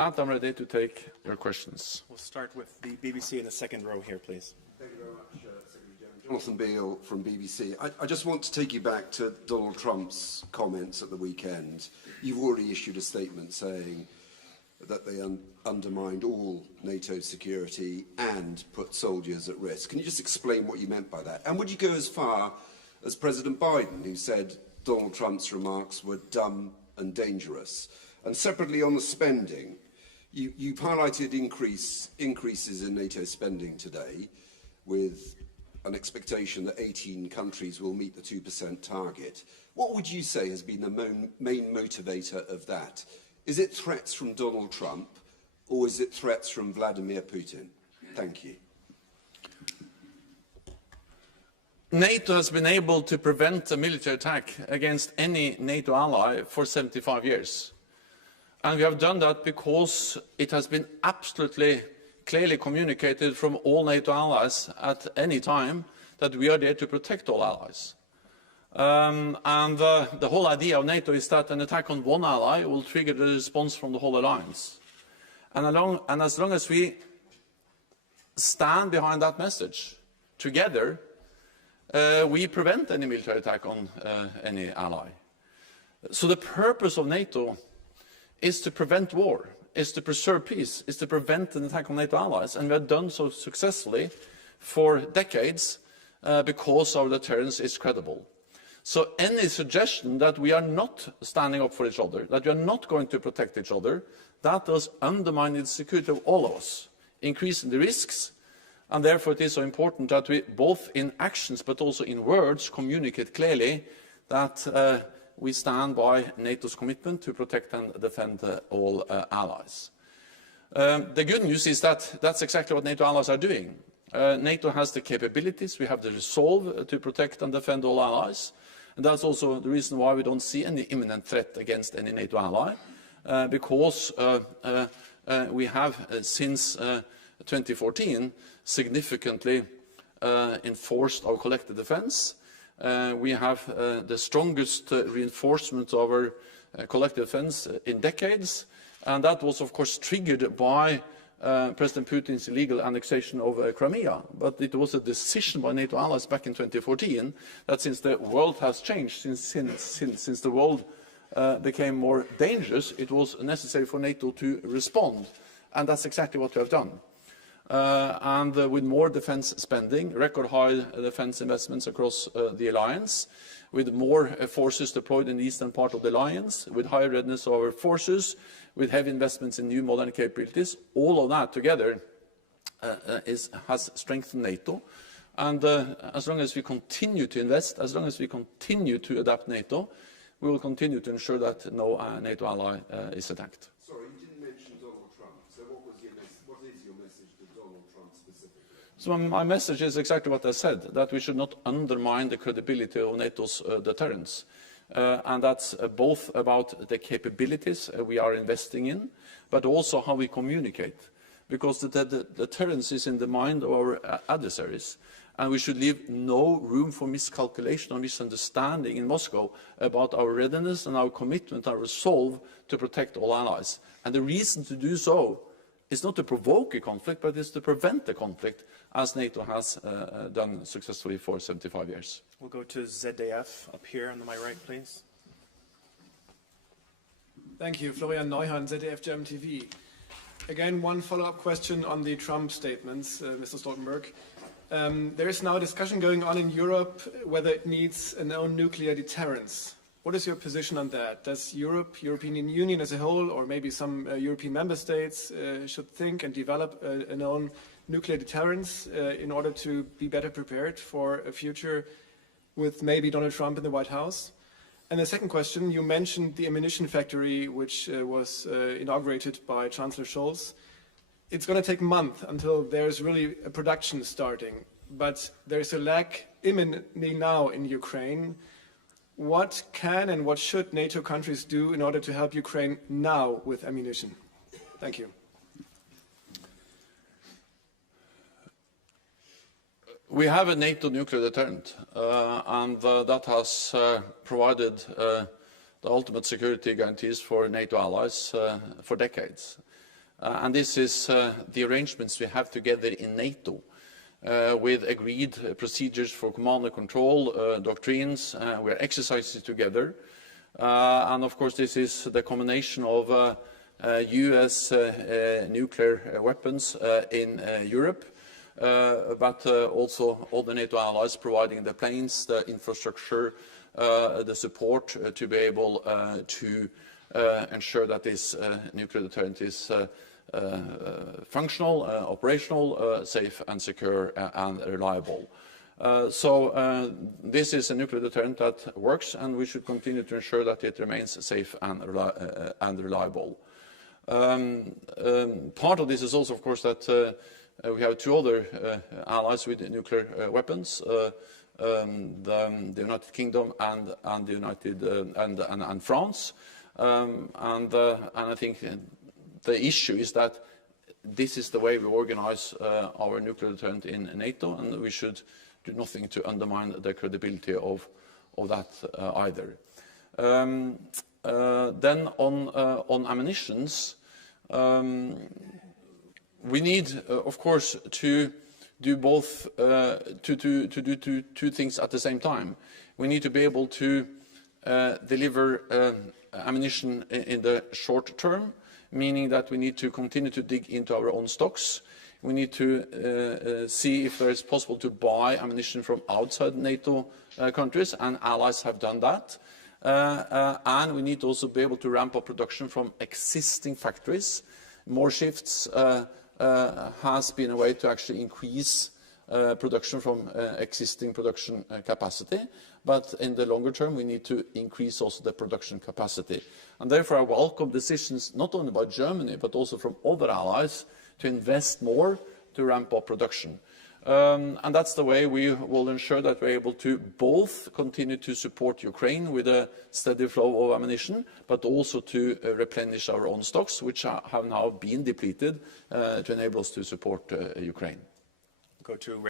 I'm ready to take your questions. We'll start with the BBC in the second row here, please. Thank you very much, Secretary-General. Jonathan Beale from BBC. I just want to take you back to Donald Trump's comments at the weekend. You've already issued a statement saying that they undermined all NATO security and put soldiers at risk. Can you just explain what you meant by that? And would you go as far as President Biden, who said Donald Trump's remarks were dumb and dangerous? And separately on the spending, you've highlighted increases in NATO spending today, with an expectation that 18 countries will meet the 2% target. What would you say has been the main motivator of that? Is it threats from Donald Trump, or is it threats from Vladimir Putin? Thank you. NATO has been able to prevent a military attack against any NATO ally for 75 years. And we have done that because it has been absolutely clearly communicated from all NATO allies at any time that we are there to protect all allies. The whole idea of NATO is that an attack on one ally will trigger the response from the whole alliance. And as long as we stand behind that message together, we prevent any military attack on any ally. So the purpose of NATO is to prevent war, is to preserve peace, is to prevent an attack on NATO allies. And we have done so successfully for decades because our deterrence is credible. So any suggestion that we are not standing up for each other, that we are not going to protect each other, that does undermine the security of all of us, increasing the risks. And therefore it is so important that we, both in actions but also in words, communicate clearly that we stand by NATO's commitment to protect and defend all allies. The good news is that that's exactly what NATO allies are doing. NATO has the capabilities, we have the resolve to protect and defend all allies. And that's also the reason why we don't see any imminent threat against any NATO ally, because we have, since 2014, significantly enforced our collective defense. We have the strongest reinforcement of our collective defense in decades, and that was, of course, triggered by President Putin's illegal annexation of Crimea. But it was a decision by NATO allies back in 2014 that, since the world has changed, since the world became more dangerous, it was necessary for NATO to respond, and that's exactly what we have done. With more defence spending, record high defence investments across the alliance, with more forces deployed in the eastern part of the alliance, with higher readiness of our forces, with heavy investments in new modern capabilities, all of that together has strengthened NATO. And as long as we continue to invest, as long as we continue to adapt NATO, we will continue to ensure that no NATO ally is attacked. Sorry, you didn't mention Donald Trump. So what is your message to Donald Trump specifically? So my message is exactly what I said, that we should not undermine the credibility of NATO's deterrence. And that's both about the capabilities we are investing in, but also how we communicate. Because the deterrence is in the mind of our adversaries. And we should leave no room for miscalculation or misunderstanding in Moscow about our readiness and our commitment, our resolve to protect all allies. And the reason to do so is not to provoke a conflict, but is to prevent the conflict, as NATO has done successfully for 75 years. We'll go to ZDF up here on my right, please. Thank you. Florian Neuhan, ZDF German TV. Again, one follow-up question on the Trump statements, Mr. Stoltenberg. There is now a discussion going on in Europe whether it needs an own nuclear deterrence. What is your position on that? Does European Union as a whole, or maybe some European member states, should think and develop an own nuclear deterrence in order to be better prepared for a future with maybe Donald Trump in the White House? And the second question, you mentioned the ammunition factory, which was inaugurated by Chancellor Scholz. It's going to take a month until there's really a production starting, but there's a lack imminently now in Ukraine. What can and what should NATO countries do in order to help Ukraine now with ammunition? Thank you. We have a NATO nuclear deterrent, and that has provided the ultimate security guarantees for NATO allies for decades. and this is the arrangements we have together in NATO, with agreed procedures for command and control, doctrines. We are exercising together. And of course, this is the combination of US nuclear weapons in Europe, but also all the NATO allies providing the planes, the infrastructure, the support to be able to ensure that this nuclear deterrent is functional, operational, safe and secure and reliable. So this is a nuclear deterrent that works, and we should continue to ensure that it remains safe and reliable. Part of this is also, of course, that we have two other allies with nuclear weapons, the United Kingdom and the United and France, and I think the issue is that this is the way we organize our nuclear deterrent in NATO, and we should do nothing to undermine the credibility of that either. Then on ammunitions, we need, of course, to do both, to do two things at the same time. We need to be able to deliver ammunition in the short term, meaning that we need to continue to dig into our own stocks. We need to see if there is possible to buy ammunition from outside NATO countries, and allies have done that. And we need to also be able to ramp up production from existing factories. More shifts has been a way to actually increase production from existing production capacity. But in the longer term, we need to increase also the production capacity. And therefore, I welcome decisions not only by Germany, but also from other allies to invest more to ramp up production. And that's the way we will ensure that we're able to both continue to support Ukraine with a steady flow of ammunition, but also to replenish our own stocks, which have now been depleted, to enable us to support Ukraine. Go to